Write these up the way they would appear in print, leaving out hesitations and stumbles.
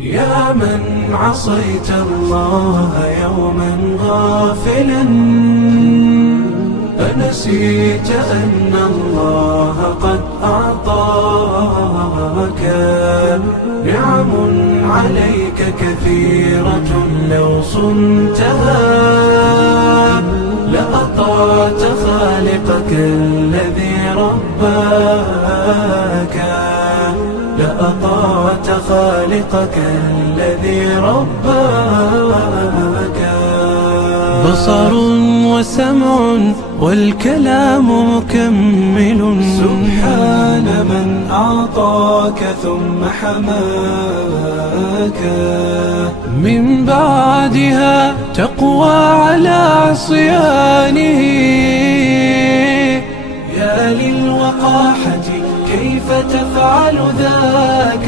يا من عصيت الله يوما غافلا، أنسيت أن الله قد أعطاك نعم عليك كثيرة، لو صنتها لأطعت خالقك الذي رباك، لأطعت خالقك الذي رباك. بصر وسمع والكلام مكمل، سبحان من أعطاك ثم حماك. من بعدها تقوى على عصيانه، يا للوقاحة كيف تفعل ذاك؟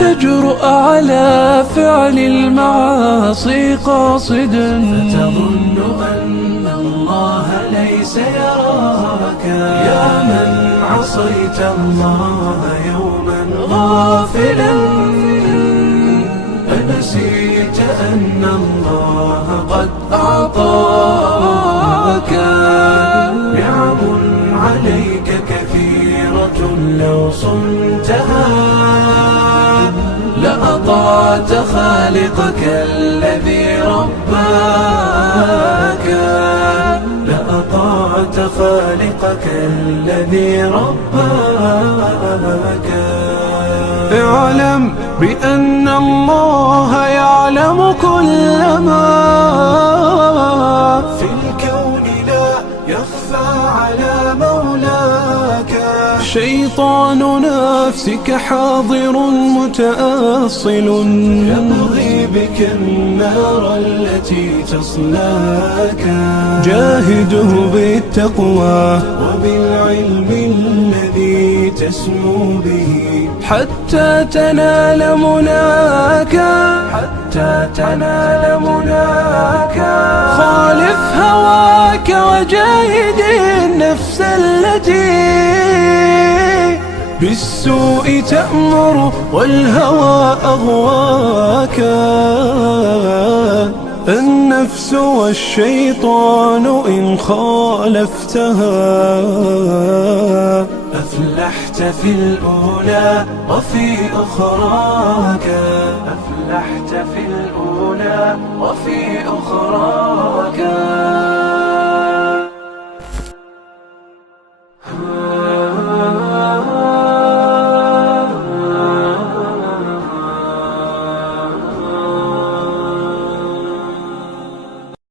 تجرؤ على فعل المعاصي قاصدا، فتظن أن الله ليس يراك. يا من عصيت الله يوما غافلا، أنسيت أن الله قد أعطاك نعم عليك كثيرة، لو صنتها لأطعت خالقك الذي رباك، لأطعت خالقك الذي رباك. اعلم بأن الله يعلم كل ما في الكون، لا يخفى على مولاك. شيطان نفسك حاضر متأصل، يبغي بك النار التي تصلاك. جاهده بالتقوى وبالعلم الذي تسمو به، حتى تنال مناك، حتى تنال مناك. خالف هواك وجاهد النفس التي بالسوء تأمر والهوى أغواك. النفس والشيطان إن خالفتها أفلحت في الأولى وفي أخراك، أفلحت في الأولى وفي أخراك.